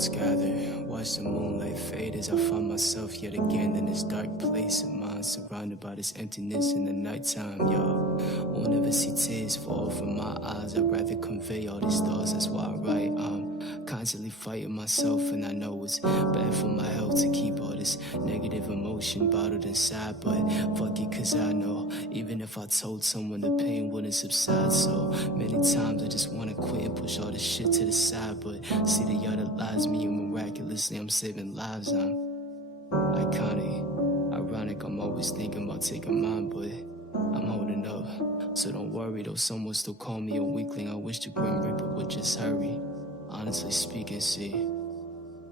clouds gather, watch the moonlight fade as I find myself yet again in this dark place of mine, surrounded by this emptiness in the nighttime, y'all. Won't ever see tears fall from my eyes, I'd rather convey all these thoughts, that's why I write. I'm constantly fighting myself, and I know it's bad for my health to keep all this negative emotion bottled inside, but fuck it, cause I know even if I told someone, the pain wouldn't subside. So many times I just wanna quit and push all this shit to the side, but see the other lies me, and miraculously I'm saving lives. I'm iconic, ironic, I'm always thinking about taking mine, but I'm holding up, so don't worry, though someone still call me a weakling. I wish the Grim Reaper would just hurry. Honestly speaking, see,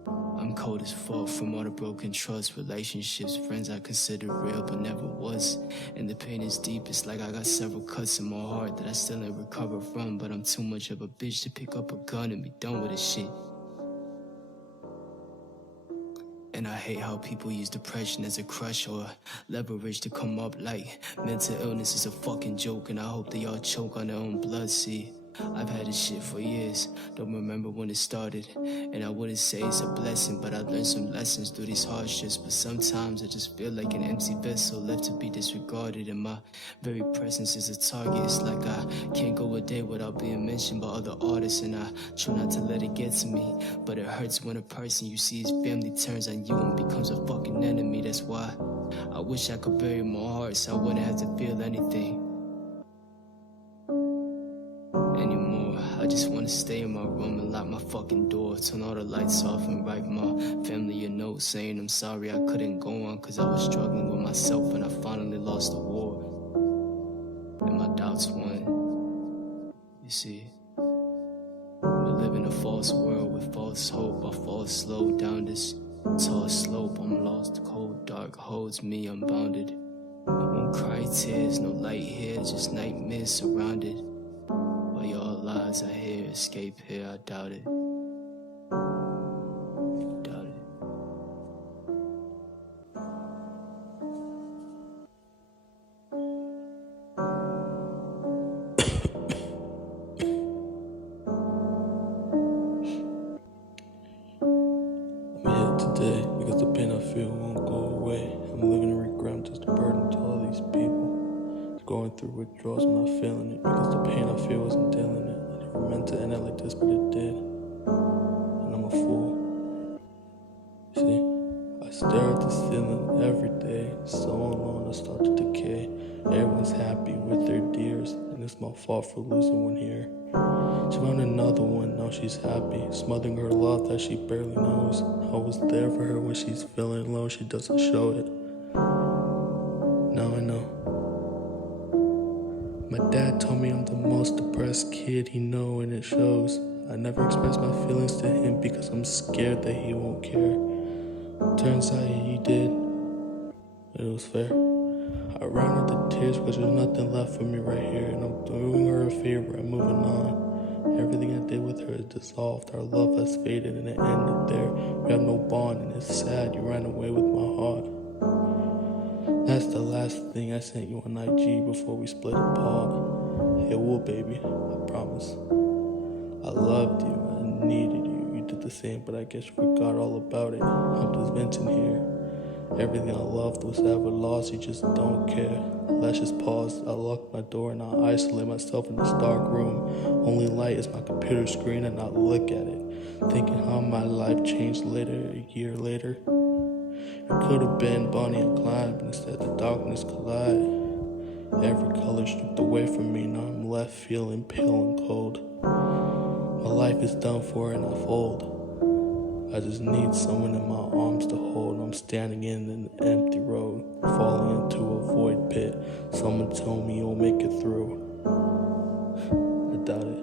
I'm cold as fuck from all the broken trust, relationships, friends I considered real but never was. And the pain is deep, it's like I got several cuts in my heart that I still ain't recovered from, but I'm too much of a bitch to pick up a gun and be done with this shit. And I hate how people use depression as a crutch or leverage to come up like mental illness is a fucking joke, and I hope they all choke on their own blood, see. I've had this shit for years, don't remember when it started, and I wouldn't say it's a blessing, but I've learned some lessons through these hardships. But sometimes I just feel like an empty vessel left to be disregarded, and my very presence is a target. It's like I can't go a day without being mentioned by other artists, and I try not to let it get to me, but it hurts when a person you see his family turns on you and becomes a fucking enemy. That's why I wish I could bury my heart so I wouldn't have to feel anything anymore. I just wanna stay in my room and lock my fucking door, turn all the lights off and write my family a note saying I'm sorry I couldn't go on, cause I was struggling with myself and I finally lost the war, and my doubts won. You see, we live in a false world with false hope. I fall slow down this tall slope, I'm lost, cold dark holds me unbounded. Won't cry tears, no light here, just nightmares surrounded by your lies. I hear escape here, I doubt it. Doubt it. I'm here today because the pain I feel won't go away. I'm living in regret, I'm just a burden to all these people. Going through withdrawals, I'm not feeling it because the pain I feel isn't dealing it. I never meant to end it like this, but it did. And I'm a fool. You see, I stare at the ceiling every day, so alone I start to decay. Everyone's happy with their dears, and it's my fault for losing one here. She found another one, now she's happy, smothering her love that she barely knows. I was there for her when she's feeling low, she doesn't show it. Now I know. My dad told me I'm the most depressed kid he know, and it shows. I never expressed my feelings to him because I'm scared that he won't care. Turns out he did. It was fair. I ran out the tears because there's nothing left for me right here, and I'm doing her a favor, I'm moving on. Everything I did with her is dissolved, our love has faded and it ended there. We have no bond and it's sad, you ran away with my heart. That's the last thing I sent you on IG before we split apart. It will, baby, I promise. I loved you, I needed you, you did the same, but I guess you forgot all about it. I'm just venting here. Everything I loved was ever lost, you just don't care. Let's just pause, I lock my door and I isolate myself in this dark room. Only light is my computer screen and I look at it, thinking how my life changed later, a year later. It could have been Bonnie and Clyde, but instead the darkness collide. Every color stripped away from me, now I'm left feeling pale and cold. My life is done for and I fold. I just need someone in my arms to hold. I'm standing in an empty road, falling into a void pit. Someone told me you'll make it through. I doubt it.